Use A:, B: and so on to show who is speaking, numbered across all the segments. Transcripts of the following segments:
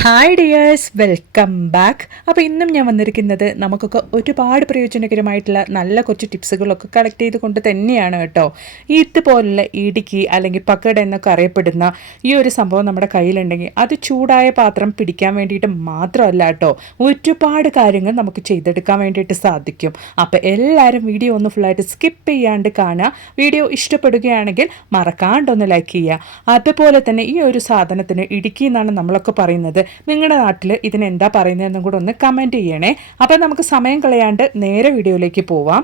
A: Hi dears welcome back അപ്പോൾ ഇന്നും ഞാൻ വന്നിരിക്കുന്നത് നമുക്കൊക്കെ ഒരുപാട് പ്രയോജനകരമായിട്ടുള്ള നല്ല കുറച്ച് ടിപ്സുകളൊക്കെ കളക്ട് ചെയ്തുകൊണ്ട് തന്നെയാണ് കേട്ടോ. ഈ ഇതുപോലുള്ള ഇടുക്കി അല്ലെങ്കിൽ പക്കട എന്നൊക്കെ അറിയപ്പെടുന്ന ഈ ഒരു സംഭവം നമ്മുടെ കയ്യിലുണ്ടെങ്കിൽ അത് ചൂടായ പാത്രം പിടിക്കാൻ വേണ്ടിയിട്ട് മാത്രമല്ല കേട്ടോ. ഒരുപാട് കാര്യങ്ങൾ നമുക്ക് ചെയ്തെടുക്കാൻ വേണ്ടിയിട്ട് സാധിക്കും. അപ്പോൾ എല്ലാവരും വീഡിയോ ഒന്ന് ഫുള്ളായിട്ട് സ്കിപ്പ് ചെയ്യാണ്ട് കാണുക. വീഡിയോ ഇഷ്ടപ്പെടുകയാണെങ്കിൽ മറക്കാണ്ടൊന്ന് ലൈക്ക് ചെയ്യുക. അതുപോലെ തന്നെ ഈ ഒരു സാധനത്തിന് ഇടുക്കി എന്നാണ് നമ്മളൊക്കെ പറയുന്നത്. നിങ്ങളുടെ നാട്ടിൽ ഇതിന് എന്താ പറയുന്നതെന്നും കൂടെ ഒന്ന് കമന്റ് ചെയ്യണേ. അപ്പം നമുക്ക് സമയം കളയാണ്ട് നേരെ വീഡിയോയിലേക്ക് പോവാം.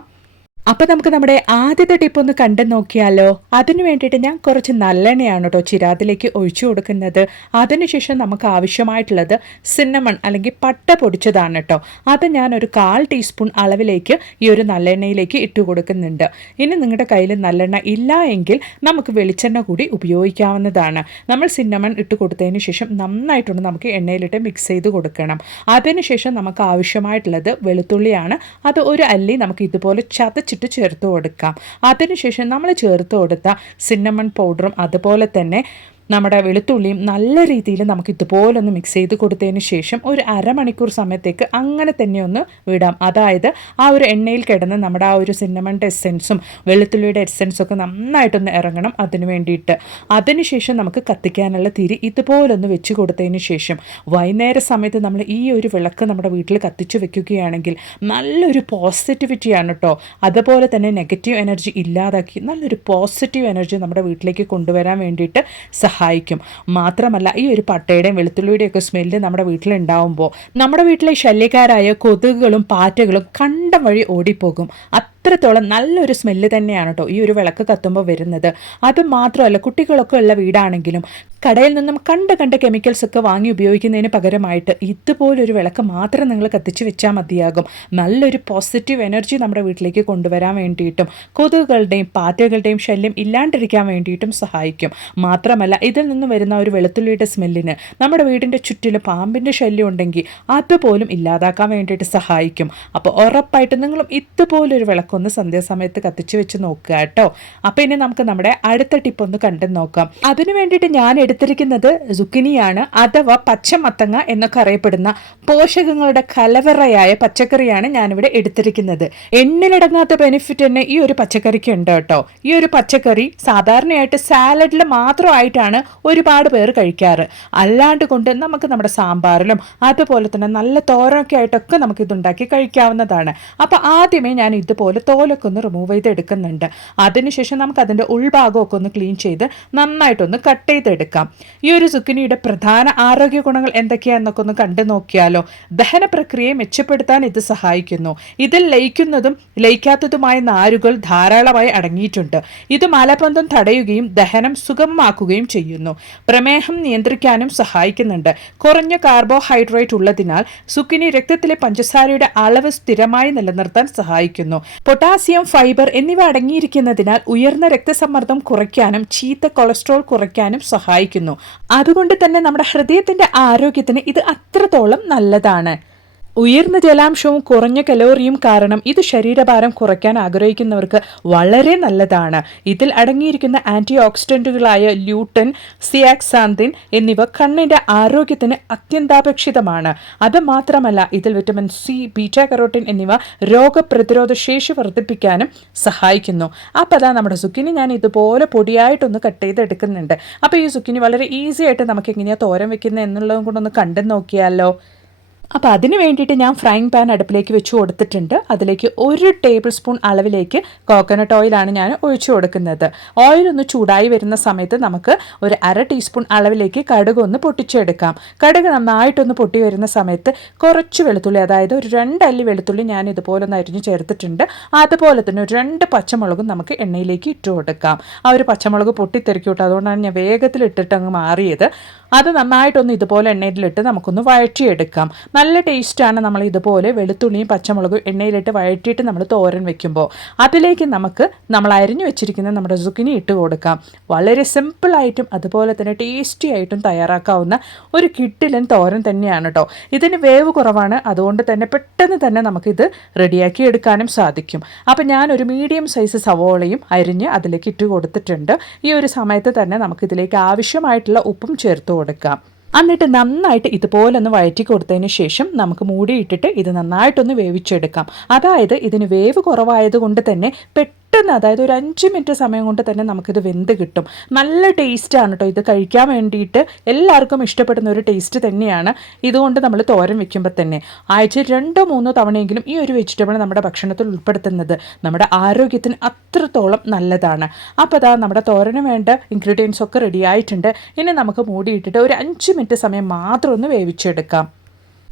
A: അപ്പൊ നമുക്ക് നമ്മുടെ ആദ്യത്തെ ടിപ്പ് ഒന്ന് കണ്ടു നോക്കിയാലോ? അതിനു വേണ്ടിയിട്ട് ഞാൻ കുറച്ച് നല്ലെണ്ണയാണ് കേട്ടോ ചിരാതിലേക്ക് ഒഴിച്ചു കൊടുക്കുന്നത്. അതിനുശേഷം നമുക്ക് ആവശ്യമായിട്ടുള്ളത് സിന്നമൺ അല്ലെങ്കിൽ പട്ട പൊടിച്ചതാണ് കേട്ടോ അത് ഞാൻ ഒരു കാൽ ടീസ്പൂൺ അളവിലേക്ക് ഈ ഒരു നല്ലെണ്ണയിലേക്ക് ഇട്ട് കൊടുക്കുന്നുണ്ട്. ഇനി നിങ്ങളുടെ കയ്യിൽ നല്ലെണ്ണ ഇല്ല എങ്കിൽ നമുക്ക് വെളിച്ചെണ്ണ കൂടി ഉപയോഗിക്കാവുന്നതാണ്. നമ്മൾ സിന്നമൺ ഇട്ട് കൊടുത്തതിന് ശേഷം നന്നായിട്ടൊന്ന് നമുക്ക് എണ്ണയിലിട്ട് മിക്സ് ചെയ്ത് കൊടുക്കണം. അതിനുശേഷം നമുക്ക് ആവശ്യമായിട്ടുള്ളത് വെളുത്തുള്ളിയാണ്. അത് ഒരു അല്ലി നമുക്ക് ഇതുപോലെ ചതച്ചിട്ട് ചേർത്ത് കൊടുക്കാം. അതിനുശേഷം നമ്മൾ ചേർത്ത് കൊടുത്ത സിന്നമൺ പൗഡറും അതുപോലെ തന്നെ നമ്മുടെ വെളുത്തുള്ളിയും നല്ല രീതിയിൽ നമുക്ക് ഇതുപോലൊന്ന് മിക്സ് ചെയ്ത് കൊടുത്തതിന് ശേഷം ഒരു അരമണിക്കൂർ സമയത്തേക്ക് അങ്ങനെ തന്നെ ഒന്ന് വിടാം. അതായത് ആ ഒരു എണ്ണയിൽ കിടന്ന് നമ്മുടെ ആ ഒരു സിന്നമണിന്റെ എസെൻസും വെളുത്തുള്ളിയുടെ എസെൻസും ഒക്കെ നന്നായിട്ടൊന്ന് ഇറങ്ങണം അതിന് വേണ്ടിയിട്ട്. അതിനുശേഷം നമുക്ക് കത്തിക്കാനുള്ള തിരി ഇതുപോലൊന്ന് വെച്ച് കൊടുത്തതിന് ശേഷം വൈകുന്നേര സമയത്ത് നമ്മൾ ഈ ഒരു വിളക്ക് നമ്മുടെ വീട്ടിൽ കത്തിച്ചു വെക്കുകയാണെങ്കിൽ നല്ലൊരു പോസിറ്റിവിറ്റിയാണ് കേട്ടോ അതുപോലെ തന്നെ നെഗറ്റീവ് എനർജി ഇല്ലാതാക്കി നല്ലൊരു പോസിറ്റീവ് എനർജി നമ്മുടെ വീട്ടിലേക്ക് കൊണ്ടുവരാൻ വേണ്ടിയിട്ട് സഹായിക്കും സഹായിക്കും. മാത്രമല്ല ഈ ഒരു പട്ടയുടെയും വെളുത്തുള്ളിയുടെയും ഒക്കെ സ്മെല്ല് നമ്മുടെ വീട്ടിലുണ്ടാവുമ്പോൾ നമ്മുടെ വീട്ടിലെ ശല്യക്കാരായ കൊതുകുകളും പാറ്റകളും കണ്ടം വഴി ഓടിപ്പോകും. അത്രത്തോളം നല്ലൊരു സ്മെല്ല് തന്നെയാണ് കേട്ടോ ഈ ഒരു വിളക്ക് കത്തുമ്പോൾ വരുന്നത്. അത് മാത്രമല്ല കുട്ടികളൊക്കെ ഉള്ള വീടാണെങ്കിലും കടയിൽ നിന്നും കണ്ട് കണ്ട കെമിക്കൽസ് ഒക്കെ വാങ്ങി ഉപയോഗിക്കുന്നതിന് പകരമായിട്ട് ഇതുപോലൊരു വിളക്ക് മാത്രം നിങ്ങൾ കത്തിച്ച് വെച്ചാൽ മതിയാകും. നല്ലൊരു പോസിറ്റീവ് എനർജി നമ്മുടെ വീട്ടിലേക്ക് കൊണ്ടുവരാൻ വേണ്ടിയിട്ടും കൊതുകുകളുടെയും പാറ്റകളുടെയും ശല്യം ഇല്ലാണ്ടിരിക്കാൻ വേണ്ടിയിട്ടും സഹായിക്കും. മാത്രമല്ല ഇതിൽ നിന്ന് വരുന്ന ഒരു വെളുത്തുള്ളിയുടെ സ്മെല്ലിന് നമ്മുടെ വീടിന്റെ ചുറ്റിലും പാമ്പിന്റെ ശല്യം ഉണ്ടെങ്കിൽ അതുപോലും ഇല്ലാതാക്കാൻ വേണ്ടിയിട്ട് സഹായിക്കും. അപ്പോൾ ഉറപ്പായിട്ടും നിങ്ങളും ഇതുപോലൊരു വിളക്കൊന്ന് സന്ധ്യാസമയത്ത് കത്തിച്ച് വെച്ച് നോക്കുക കേട്ടോ. അപ്പോൾ ഇനി നമുക്ക് നമ്മുടെ അടുത്ത ടിപ്പ് ഒന്ന് കണ്ടു നോക്കാം അതിനു വേണ്ടിയിട്ട് ഞാൻ എടുത്തിരിക്കുന്നത് സുക്കിനിയാണ് അഥവാ പച്ചമത്തങ്ങ എന്നൊക്കെ അറിയപ്പെടുന്ന പോഷകങ്ങളുടെ കലവറയായ പച്ചക്കറിയാണ് ഞാനിവിടെ എടുത്തിരിക്കുന്നത്. എണ്ണിലടങ്ങാത്ത ബെനിഫിറ്റ് തന്നെ ഈ ഒരു പച്ചക്കറിക്ക് ഉണ്ട് കേട്ടോ. ഈ ഒരു പച്ചക്കറി സാധാരണയായിട്ട് സാലഡിൽ മാത്രമായിട്ടാണ് ഒരുപാട് പേർ കഴിക്കാറ്. അല്ലാണ്ട് കൊണ്ട് നമുക്ക് നമ്മുടെ സാമ്പാറിലും അതുപോലെ തന്നെ നല്ല തോരനൊക്കെ ആയിട്ടൊക്കെ നമുക്ക് ഇതുണ്ടാക്കി കഴിക്കാവുന്നതാണ്. അപ്പോൾ ആദ്യമേ ഞാൻ ഇതുപോലെ തോലൊക്കെ ഒന്ന് റിമൂവ് ചെയ്ത് എടുക്കുന്നുണ്ട് അതിനുശേഷം നമുക്ക് അതിന്റെ ഉൾഭാഗമൊക്കെ ഒന്ന് ക്ലീൻ ചെയ്ത് നന്നായിട്ടൊന്ന് കട്ട് ചെയ്തെടുക്കാം. ഈ ഒരു സുക്കിനിയുടെ പ്രധാന ആരോഗ്യ ഗുണങ്ങൾ എന്തൊക്കെയാണെന്നൊക്കെ ഒന്ന് കണ്ടു നോക്കിയാലോ. ദഹന പ്രക്രിയയെ മെച്ചപ്പെടുത്താൻ ഇത് സഹായിക്കുന്നു. ഇതിൽ ലയിക്കുന്നതും ലയിക്കാത്തതുമായ നാരുകൾ ധാരാളമായി അടങ്ങിയിട്ടുണ്ട്. ഇത് മലബന്ധം തടയുകയും ദഹനം സുഗമമാക്കുകയും ചെയ്യുന്നു. പ്രമേഹം നിയന്ത്രിക്കാനും സഹായിക്കുന്നുണ്ട്. കുറഞ്ഞ കാർബോഹൈഡ്രേറ്റ് ഉള്ളതിനാൽ സുക്കിനി രക്തത്തിലെ പഞ്ചസാരയുടെ അളവ് സ്ഥിരമായി നിലനിർത്താൻ സഹായിക്കുന്നു. പൊട്ടാസ്യം ഫൈബർ എന്നിവ അടങ്ങിയിരിക്കുന്നതിനാൽ ഉയർന്ന രക്തസമ്മർദ്ദം കുറയ്ക്കാനും ചീത്ത കൊളസ്ട്രോൾ കുറയ്ക്കാനും സഹായിക്കുന്നു. അതുകൊണ്ട് തന്നെ നമ്മുടെ ഹൃദയത്തിന്റെ ആരോഗ്യത്തിന് ഇത് അത്രത്തോളം നല്ലതാണ്. ഉയർന്ന ജലാംശവും കുറഞ്ഞ കലോറിയും കാരണം ഇത് ശരീരഭാരം കുറയ്ക്കാൻ ആഗ്രഹിക്കുന്നവർക്ക് വളരെ നല്ലതാണ്. ഇതിൽ അടങ്ങിയിരിക്കുന്ന ആന്റി ഓക്സിഡന്റുകളായ ല്യൂട്ടൻ സിയാക്സാന്തിൻ എന്നിവ കണ്ണിന്റെ ആരോഗ്യത്തിന് അത്യന്താപേക്ഷിതമാണ്. അത് മാത്രമല്ല ഇതിൽ വിറ്റമിൻ സി ബീറ്റ കരോട്ടിൻ എന്നിവ രോഗപ്രതിരോധ ശേഷി വർദ്ധിപ്പിക്കാനും സഹായിക്കുന്നു. അപ്പോൾ അതാ നമ്മുടെ സുക്കിനി ഞാൻ ഇതുപോലെ പൊടിയായിട്ടൊന്ന് കട്ട് ചെയ്തെടുക്കുന്നുണ്ട്. അപ്പോൾ ഈ സുക്കിനി വളരെ ഈസി ആയിട്ട് നമുക്ക് എങ്ങനെയാണ് തോരൻ വെക്കുന്നത് എന്നുള്ളതും കൊണ്ടൊന്ന് കണ്ടു നോക്കിയാലോ. അപ്പോൾ അതിന് വേണ്ടിയിട്ട് ഞാൻ ഫ്രൈങ് പാൻ അടുപ്പിലേക്ക് വെച്ച് കൊടുത്തിട്ടുണ്ട്. അതിലേക്ക് ഒരു ടേബിൾ സ്പൂൺ അളവിലേക്ക് കോക്കനട്ട് ഓയിലാണ് ഞാൻ ഒഴിച്ചു കൊടുക്കുന്നത്. ഓയിൽ ഒന്ന് ചൂടായി വരുന്ന സമയത്ത് നമുക്ക് ഒരു അര ടീസ്പൂൺ അളവിലേക്ക് കടുക് ഒന്ന് പൊട്ടിച്ചെടുക്കാം. കടുക് നന്നായിട്ടൊന്ന് പൊട്ടി വരുന്ന സമയത്ത് കുറച്ച് വെളുത്തുള്ളി അതായത് ഒരു രണ്ടല്ലി വെളുത്തുള്ളി ഞാൻ ഇതുപോലെ ഒന്ന് അരിഞ്ഞ് ചേർത്തിട്ടുണ്ട്. അതുപോലെ തന്നെ ഒരു രണ്ട് പച്ചമുളകും നമുക്ക് എണ്ണയിലേക്ക് ഇട്ട് കൊടുക്കാം. ആ ഒരു പച്ചമുളക് പൊട്ടിത്തെറിക്കൂട്ടോ അതുകൊണ്ടാണ് ഞാൻ വേഗത്തിൽ ഇട്ടിട്ട് അങ്ങ് മാറിയത്. അത് നന്നായിട്ടൊന്ന് ഇതുപോലെ എണ്ണയിലിട്ട് നമുക്കൊന്ന് വഴറ്റിയെടുക്കാം. നല്ല ടേസ്റ്റാണ് നമ്മൾ ഇതുപോലെ വെളുത്തുള്ളിയും പച്ചമുളകും എണ്ണയിലിട്ട് വഴറ്റിയിട്ട് നമ്മൾ തോരൻ വെക്കുമ്പോൾ. അതിലേക്ക് നമുക്ക് നമ്മൾ അരിഞ്ഞു വെച്ചിരിക്കുന്ന നമ്മുടെ സുക്കിനി ഇട്ട് കൊടുക്കാം. വളരെ സിമ്പിളായിട്ടും അതുപോലെ തന്നെ ടേസ്റ്റി ആയിട്ടും തയ്യാറാക്കാവുന്ന ഒരു കിട്ടിലൻ തോരൻ തന്നെയാണ് കേട്ടോ. ഇതിന് വേവ് കുറവാണ്. അതുകൊണ്ട് തന്നെ പെട്ടെന്ന് തന്നെ നമുക്കിത് റെഡിയാക്കി എടുക്കാനും സാധിക്കും. അപ്പം ഞാനൊരു മീഡിയം സൈസ് സവോളയും അരിഞ്ഞ് അതിലേക്ക് ഇട്ട് കൊടുത്തിട്ടുണ്ട്. ഈ ഒരു സമയത്ത് തന്നെ നമുക്കിതിലേക്ക് ആവശ്യമായിട്ടുള്ള ഉപ്പും ചേർത്ത് കൊടുക്കാം. എന്നിട്ട് നന്നായിട്ട് ഇതുപോലൊന്ന് വഴറ്റി കൊടുത്തതിന് ശേഷം നമുക്ക് മൂടിയിട്ടിട്ട് ഇത് നന്നായിട്ടൊന്ന് വേവിച്ചെടുക്കാം. അതായത് ഇതിന് വേവ് കുറവായതുകൊണ്ട് തന്നെ പെട്ടെന്ന് അതായത് ഒരു അഞ്ച് മിനിറ്റ് സമയം കൊണ്ട് തന്നെ നമുക്കിത് വെന്ത് കിട്ടും. നല്ല ടേസ്റ്റാണ് കേട്ടോ ഇത് കഴിക്കാൻ വേണ്ടിയിട്ട് എല്ലാവർക്കും ഇഷ്ടപ്പെടുന്ന ഒരു ടേസ്റ്റ് തന്നെയാണ്. ഇതുകൊണ്ട് നമ്മൾ തോരൻ വെക്കുമ്പോൾ തന്നെ ആഴ്ചയിൽ രണ്ടോ മൂന്നോ തവണയെങ്കിലും ഈ ഒരു വെജിറ്റബിൾ നമ്മുടെ ഭക്ഷണത്തിൽ ഉൾപ്പെടുത്തുന്നത് നമ്മുടെ ആരോഗ്യത്തിന് അത്രത്തോളം നല്ലതാണ്. അപ്പോൾ അതാ നമ്മുടെ തോരന് വേണ്ട ഇൻഗ്രീഡിയൻസ് ഒക്കെ റെഡി ആയിട്ടുണ്ട്. ഇനി നമുക്ക് മൂടിയിട്ടിട്ട് ഒരു അഞ്ച് മിനിറ്റ് സമയം മാത്രം ഒന്ന് വേവിച്ചെടുക്കാം.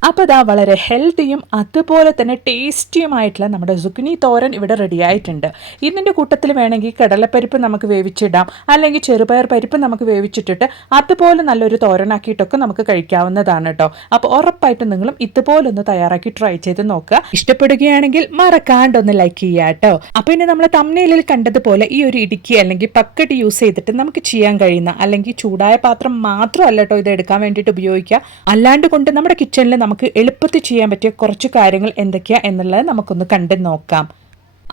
A: അപ്പോൾ ഇതാ വളരെ ഹെൽത്തിയും അതുപോലെ തന്നെ ടേസ്റ്റിയുമായിട്ടുള്ള നമ്മുടെ സുഗ്നി തോരൻ ഇവിടെ റെഡി ആയിട്ടുണ്ട്. ഇതിന്റെ കൂട്ടത്തിൽ വേണമെങ്കിൽ കടലപ്പരിപ്പ് നമുക്ക് വേവിച്ചിടാം. അല്ലെങ്കിൽ ചെറുപയർ പരിപ്പ് നമുക്ക് വേവിച്ചിട്ടിട്ട് അതുപോലെ നല്ലൊരു തോരനാക്കിയിട്ടൊക്കെ നമുക്ക് കഴിക്കാവുന്നതാണ് കേട്ടോ അപ്പോൾ ഉറപ്പായിട്ടും നിങ്ങളും ഇതുപോലെ ഒന്ന് തയ്യാറാക്കി ട്രൈ ചെയ്ത് നോക്കുക. ഇഷ്ടപ്പെടുകയാണെങ്കിൽ മറക്കാണ്ടൊന്ന് ലൈക്ക് ചെയ്യുക കേട്ടോ അപ്പോൾ ഇനി നമ്മൾ തമ്മിലിൽ കണ്ടതുപോലെ ഈ ഒരു ഇടുക്കി അല്ലെങ്കിൽ പക്കടി യൂസ് ചെയ്തിട്ട് നമുക്ക് ചെയ്യാൻ കഴിയുന്ന അല്ലെങ്കിൽ ചൂടായ പാത്രം മാത്രമല്ല കേട്ടോ ഇത് എടുക്കാൻ വേണ്ടിയിട്ട് ഉപയോഗിക്കുക. അല്ലാണ്ട് കൊണ്ട് നമ്മുടെ കിച്ചണിൽ നമുക്ക് എളുപ്പത്തിൽ ചെയ്യാൻ പറ്റിയ കുറച്ച് കാര്യങ്ങൾ എന്തൊക്കെയാ എന്നുള്ളത് നമുക്കൊന്ന് കണ്ടു നോക്കാം.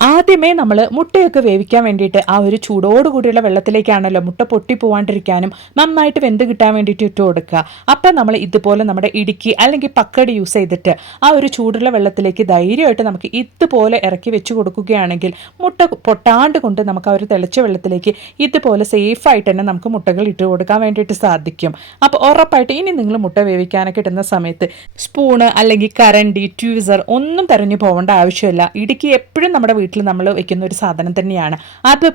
A: ആദ്യമേ നമ്മൾ മുട്ടയൊക്കെ വേവിക്കാൻ വേണ്ടിയിട്ട് ആ ഒരു ചൂടോടുകൂടിയുള്ള വെള്ളത്തിലേക്കാണല്ലോ മുട്ട പൊട്ടി പോവാണ്ടിരിക്കാനും നന്നായിട്ട് വെന്ത് കിട്ടാൻ വേണ്ടിയിട്ട് ഇട്ട് കൊടുക്കുക. അപ്പം നമ്മൾ ഇതുപോലെ നമ്മുടെ ഇടുക്കി അല്ലെങ്കിൽ പക്കടി യൂസ് ചെയ്തിട്ട് ആ ഒരു ചൂടുള്ള വെള്ളത്തിലേക്ക് ധൈര്യമായിട്ട് നമുക്ക് ഇതുപോലെ ഇറക്കി വെച്ച് കൊടുക്കുകയാണെങ്കിൽ മുട്ട പൊട്ടാണ്ട് കൊണ്ട് നമുക്ക് ആ ഒരു തിളച്ച വെള്ളത്തിലേക്ക് ഇതുപോലെ സേഫായിട്ട് തന്നെ നമുക്ക് മുട്ടകൾ ഇട്ട് കൊടുക്കാൻ വേണ്ടിയിട്ട് സാധിക്കും. അപ്പോൾ ഉറപ്പായിട്ട് ഇനി നിങ്ങൾ മുട്ട വേവിക്കാനൊക്കെ ഇടുന്ന സമയത്ത് സ്പൂണ് അല്ലെങ്കിൽ കരണ്ടി ട്യൂസർ ഒന്നും തെരഞ്ഞു പോകേണ്ട ആവശ്യമില്ല. ഇടുക്കി എപ്പോഴും നമ്മുടെ വീട്ടിൽ നമ്മൾ വെക്കുന്ന ഒരു സാധനം തന്നെയാണ്. അത്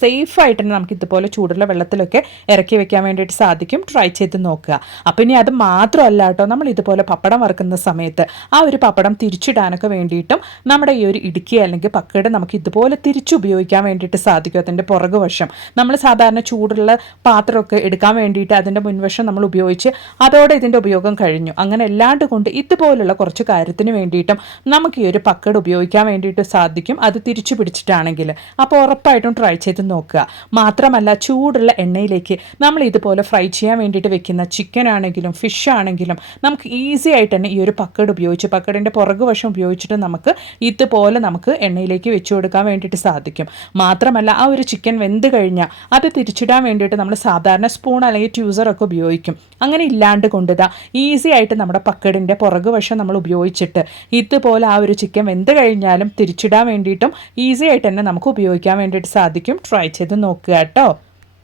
A: സേഫ് ആയിട്ട് തന്നെ നമുക്ക് ഇതുപോലെ ചൂടുള്ള വെള്ളത്തിലൊക്കെ ഇറക്കി വെക്കാൻ വേണ്ടിയിട്ട് സാധിക്കും. ട്രൈ ചെയ്ത് നോക്കുക. അപ്പം ഇനി അത് മാത്രമല്ല കേട്ടോ നമ്മൾ ഇതുപോലെ പപ്പടം വറുക്കുന്ന സമയത്ത് ആ ഒരു പപ്പടം തിരിച്ചിടാനൊക്കെ വേണ്ടിയിട്ടും നമ്മുടെ ഈ ഒരു ഇടുക്കി അല്ലെങ്കിൽ പക്കട നമുക്ക് ഇതുപോലെ തിരിച്ചു ഉപയോഗിക്കാൻ വേണ്ടിയിട്ട് സാധിക്കും അതിന്റെ പുറകു വശം. നമ്മൾ സാധാരണ ചൂടുള്ള പാത്രമൊക്കെ എടുക്കാൻ വേണ്ടിയിട്ട് അതിന്റെ മുൻവശം നമ്മൾ ഉപയോഗിച്ച് അതോടെ ഇതിന്റെ ഉപയോഗം കഴിഞ്ഞു. അങ്ങനെ അല്ലാണ്ട് കൊണ്ട് ഇതുപോലുള്ള കുറച്ച് കാര്യത്തിന് വേണ്ടിയിട്ടും നമുക്ക് ഈ ഒരു പക്കട് ഉപയോഗിക്കാൻ വേണ്ടിയിട്ട് സാധിക്കും. അത് തിരിച്ചു പിടിച്ചിട്ടാണെങ്കിൽ അപ്പോൾ ഉറപ്പായിട്ടും ട്രൈ ചെയ്ത് നോക്കുക. മാത്രമല്ല ചൂടുള്ള എണ്ണയിലേക്ക് നമ്മൾ ഇതുപോലെ ഫ്രൈ ചെയ്യാൻ വേണ്ടിയിട്ട് വെക്കുന്ന ചിക്കൻ ആണെങ്കിലും ഫിഷ് ആണെങ്കിലും നമുക്ക് ഈസി ആയിട്ട് തന്നെ ഈ ഒരു പക്കട് ഉപയോഗിച്ച് പക്കടിന്റെ പുറകു വശം ഉപയോഗിച്ചിട്ട് നമുക്ക് ഇതുപോലെ നമുക്ക് എണ്ണയിലേക്ക് വെച്ച് കൊടുക്കാൻ വേണ്ടിയിട്ട് സാധിക്കും. മാത്രമല്ല ആ ഒരു ചിക്കൻ വെന്ത് കഴിഞ്ഞാൽ അത് തിരിച്ചിടാൻ വേണ്ടിയിട്ട് നമ്മൾ സാധാരണ സ്പൂൺ അല്ലെങ്കിൽ ട്യൂസറൊക്കെ ഉപയോഗിക്കും. അങ്ങനെ ഇല്ലാണ്ട് കൊണ്ടുതാ ഈസി ആയിട്ട് നമ്മുടെ പക്കടിന്റെ പുറകു വശം നമ്മൾ ഉപയോഗിച്ചിട്ട് ഇതുപോലെ ആ ഒരു ചിക്കൻ വെന്ത് കഴിഞ്ഞാലും തിരിച്ചിടാൻ വേണ്ടിയിട്ടും ഈസി ആയിട്ട് തന്നെ നമുക്ക് ഉപയോഗിക്കാൻ വേണ്ടിയിട്ട് സാധിക്കും. ട്രൈ ചെയ്ത് നോക്കുക കേട്ടോ.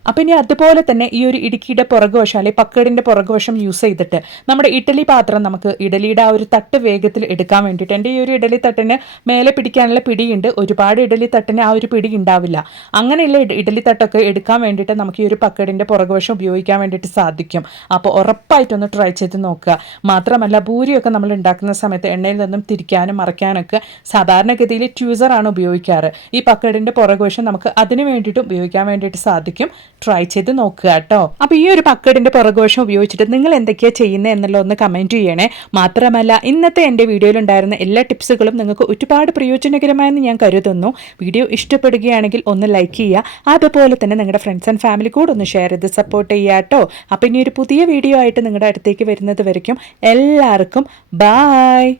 A: അപ്പം ഇനി അതുപോലെ തന്നെ ഈ ഒരു ഇടുക്കിയുടെ പുറകുവശം അല്ലെങ്കിൽ പക്കേടിന്റെ പുറകുവശം യൂസ് ചെയ്തിട്ട് നമ്മുടെ ഇഡലി പാത്രം നമുക്ക് ഇഡലിയുടെ ആ ഒരു തട്ട് വേഗത്തിൽ എടുക്കാൻ വേണ്ടിയിട്ട്. എന്റെ ഈ ഒരു ഇഡലി തട്ടിന് മേലെ പിടിക്കാനുള്ള പിടിയുണ്ട്. ഒരുപാട് ഇഡലി തട്ടിന് ആ ഒരു പിടി ഉണ്ടാവില്ല. അങ്ങനെയുള്ള ഇഡലി തട്ടൊക്കെ എടുക്കാൻ വേണ്ടിയിട്ട് നമുക്ക് ഈ ഒരു പക്കേടിന്റെ പുറകുവശം ഉപയോഗിക്കാൻ വേണ്ടിയിട്ട് സാധിക്കും. അപ്പോൾ ഉറപ്പായിട്ടൊന്ന് ട്രൈ ചെയ്ത് നോക്കുക. മാത്രമല്ല ഭൂരിയൊക്കെ നമ്മൾ ഉണ്ടാക്കുന്ന സമയത്ത് എണ്ണയിൽ നിന്നും തിരിക്കാനും മറയ്ക്കാനൊക്കെ സാധാരണഗതിയിൽ ട്യൂസറാണ് ഉപയോഗിക്കാറ്. ഈ പക്കേടിന്റെ പുറകുവശം നമുക്ക് അതിന് വേണ്ടിയിട്ട് ഉപയോഗിക്കാൻ വേണ്ടിയിട്ട് സാധിക്കും. ട്രൈ ചെയ്ത് നോക്കുക കേട്ടോ. അപ്പോൾ ഈ ഒരു പക്കടിന്റെ പുറകോശം ഉപയോഗിച്ചിട്ട് നിങ്ങൾ എന്തൊക്കെയാ ചെയ്യുന്നത് എന്നുള്ള ഒന്ന് കമന്റ് ചെയ്യണേ. മാത്രമല്ല ഇന്നത്തെ എന്റെ വീഡിയോയിൽ ഉണ്ടായിരുന്ന എല്ലാ ടിപ്സുകളും നിങ്ങൾക്ക് ഒരുപാട് പ്രയോജനകരമായെന്ന് ഞാൻ കരുതുന്നു. വീഡിയോ ഇഷ്ടപ്പെടുകയാണെങ്കിൽ ഒന്ന് ലൈക്ക് ചെയ്യുക. അതുപോലെ തന്നെ നിങ്ങളുടെ ഫ്രണ്ട്സ് ആൻഡ് ഫാമിലി കൂടെ ഒന്ന് ഷെയർ ചെയ്ത് സപ്പോർട്ട് ചെയ്യുക കേട്ടോ. അപ്പോൾ ഇനി ഒരു പുതിയ വീഡിയോ ആയിട്ട് നിങ്ങളുടെ അടുത്തേക്ക് വരുന്നത് വരയ്ക്കും. എല്ലാവർക്കും ബായ്